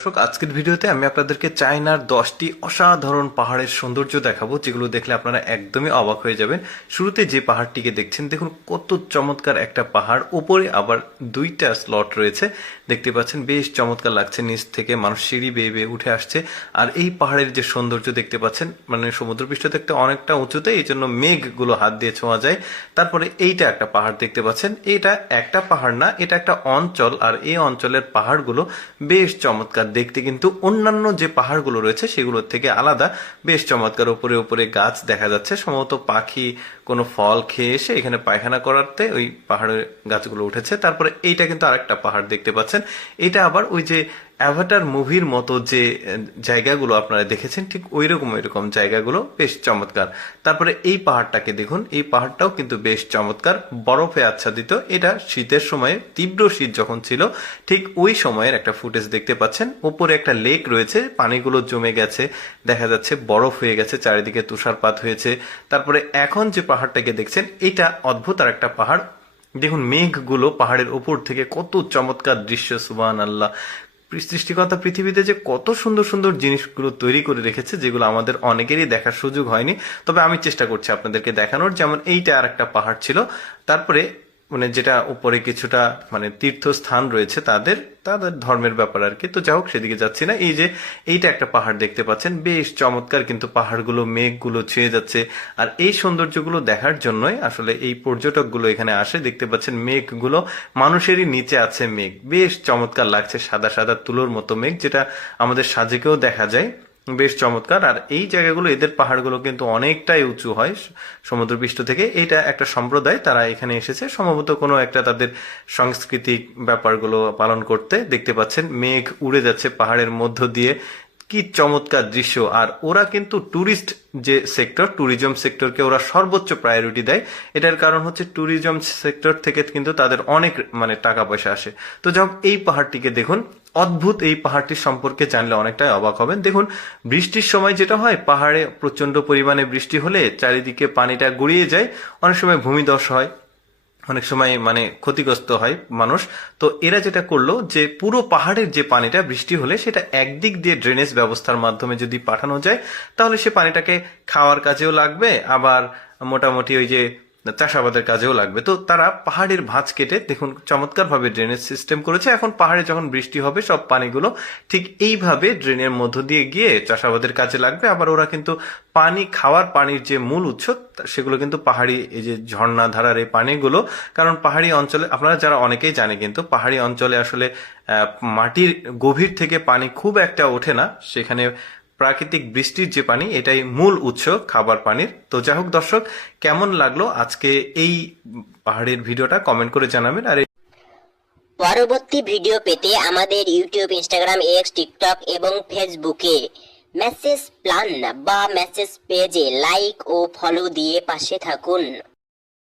দর্শক, আজকের ভিডিওতে আমি আপনাদেরকে চায়নার 10টি অসাধারণ পাহাড়ের সৌন্দর্য দেখাবো, যেগুলো দেখলে আপনারা একদমই অবাক হয়ে যাবেন। শুরুতে যে পাহাড়টিকে দেখছেন, দেখুন কত চমৎকার একটা পাহাড়। উপরে আবার দুইটা স্লট রয়েছে, দেখতে পাচ্ছেন বেশ চমৎকার লাগছে। নিচ থেকে মানুষ সিঁড়ি বেয়ে বেয়ে উঠে আসছে। আর এই পাহাড়ের যে সৌন্দর্য দেখতে পাচ্ছেন, মানে সমুদ্রপৃষ্ঠ থেকে অনেকটা উঁচুতে, এই জন্য মেঘগুলো হাত দিয়ে ছোঁয়া যায়। তারপরে এইটা একটা পাহাড় দেখতে পাচ্ছেন, এটা একটা পাহাড় না, এটা একটা অঞ্চল। আর এই অঞ্চলের পাহাড়গুলো বেশ চমৎকার দেখতে, কিন্তু অন্যান্য যে পাহাড়গুলো রয়েছে সেগুলোর থেকে আলাদা, বেশ চমৎকার। উপরে উপরে গাছ দেখা যাচ্ছে, সম্ভবত পাখি কোনো ফল খেয়ে এসে এখানে পায়খানা করাতে ওই পাহাড়ের গাছগুলো উঠেছে। তারপরে এইটা কিন্তু আরেকটা পাহাড় দেখতে পাচ্ছেন, এটা আবার ওই যে অ্যাভাটার মুভির মতো যে জায়গাগুলো আপনারা দেখেছেন, ঠিক ওইরকম জায়গাগুলো বেশ চমৎকার। তারপরে এই পাহাড়টাকে দেখুন, এই পাহাড়টাও কিন্তু বেশ চমৎকার, বরফে আচ্ছাদিত। এটা শীতের সময়ে, তীব্র শীত যখন ছিল, ঠিক ওই সময়ের একটা ফুটেজ দেখতে পাচ্ছেন। উপরে একটা লেক রয়েছে, পানিগুলো জমে গেছে, দেখা যাচ্ছে বরফ হয়ে গেছে, চারিদিকে তুষারপাত হয়েছে। তারপরে এখন যে পাহাড়টাকে দেখছেন, এটা অদ্ভুত আর একটা পাহাড়। দেখুন মেঘগুলো পাহাড়ের উপর থেকে, কত চমৎকার দৃশ্য, সুবহানাল্লাহ। সৃষ্টিকর্তা পৃথিবীতে যে কত সুন্দর সুন্দর জিনিসগুলো তৈরি করে রেখেছে, যেগুলো আমাদের অনেকেরই দেখার সুযোগ হয়নি। তবে আমি চেষ্টা করছি আপনাদেরকে দেখানোর। যেমন এইটা আর একটা পাহাড় ছিল, তারপরে মানে যেটা উপরে কিছুটা মানে তীর্থস্থান রয়েছে তাদের তাদের ধর্মের ব্যাপার আর কি। তো যাই হোক, সেদিকে যাচ্ছি না। এই যে এইটা একটা পাহাড় দেখতে পাচ্ছেন, বেশ চমৎকার, কিন্তু পাহাড়গুলো মেঘগুলো ছুঁয়ে যাচ্ছে। আর এই সৌন্দর্যগুলো দেখার জন্যই আসলে এই পর্যটকগুলো এখানে আসে। দেখতে পাচ্ছেন মেঘগুলো মানুষেরই নিচে আছে মেঘ, বেশ চমৎকার লাগছে। সাদা সাদা তুলোর মতো মেঘ, যেটা আমাদের সাজেকেও দেখা যায়, বেশ চমৎকার। আর এই জায়গাগুলো, এদের পাহাড়গুলো কিন্তু অনেকটাই উঁচু হয় সমুদ্রপৃষ্ঠ থেকে। এটা একটা সম্প্রদায়, তারা এখানে এসেছে সম্ভবত কোনো একটা তাদের সাংস্কৃতিক ব্যাপারগুলো পালন করতে। দেখতে পাচ্ছেন মেঘ উড়ে যাচ্ছে পাহাড়ের মধ্য দিয়ে, কি চমৎকার দৃশ্য। আর ওরা কিন্তু ট্যুরিস্ট যে সেক্টর, ট্যুরিজম সেক্টরকে ওরা সর্বোচ্চ প্রায়োরিটি দেয়। এটার কারণ হচ্ছে ট্যুরিজম সেক্টর থেকে কিন্তু তাদের অনেক মানে টাকা পয়সা আসে। তো যখন এই পাহাড়টিকে দেখুন, অদ্ভুত। এই পাহাড়টির সম্পর্কে জানলে অনেকটাই অবাক হবেন। দেখুন বৃষ্টির সময় যেটা হয়, পাহাড়ে প্রচন্ড পরিমাণে বৃষ্টি হলে চারিদিকে পানিটা গড়িয়ে যায়, অনেক সময় ভূমিধস হয়, অনেক সময় মানে ক্ষতিগ্রস্ত হয় মানুষ। তো এরা যেটা করলো, যে পুরো পাহাড়ের যে পানিটা বৃষ্টি হলে সেটা একদিক দিয়ে ড্রেনেজ ব্যবস্থার মাধ্যমে যদি পাঠানো যায়, তাহলে সে পানিটাকে খাওয়ার কাজেও লাগবে, আবার মোটামুটি ওই যে চাষাবাদের কাজেও লাগবে। তো তারা পাহাড়ের ভাঁজ কেটে দেখুন চমৎকার ভাবে ড্রেনেজ সিস্টেম করেছে। এখন পাহাড়ে যখন বৃষ্টি হবে, সব পানিগুলো ঠিক এইভাবে ড্রেনের মধ্য দিয়ে গিয়ে চাষাবাদের কাজে লাগবে। আবার ওরা কিন্তু পানি, খাওয়ার পানির যে মূল উৎস, সেগুলো কিন্তু পাহাড়ি এই যে ঝর্ণা ধারার এই পানিগুলো। কারণ পাহাড়ি অঞ্চলে, আপনারা যারা অনেকেই জানে, কিন্তু পাহাড়ি অঞ্চলে আসলে মাটির গভীর থেকে পানি খুব একটা ওঠে না, সেখানে প্রাকৃতিক বৃষ্টির যে পানি, এটাই মূল উৎস খাবার পানির। তো যাই হোক দর্শক, কেমন লাগলো আজকে এই পাহাড়ের ভিডিওটা কমেন্ট করে জানাবেন। আর পরবর্তী ভিডিও পেতে আমাদের ইউটিউব, ইনস্টাগ্রাম, এক্স, টিকটক এবং ফেসবুকে মেসেজ প্ল্যান বা মেসেজ পেজে লাইক ও ফলো দিয়ে পাশে থাকুন।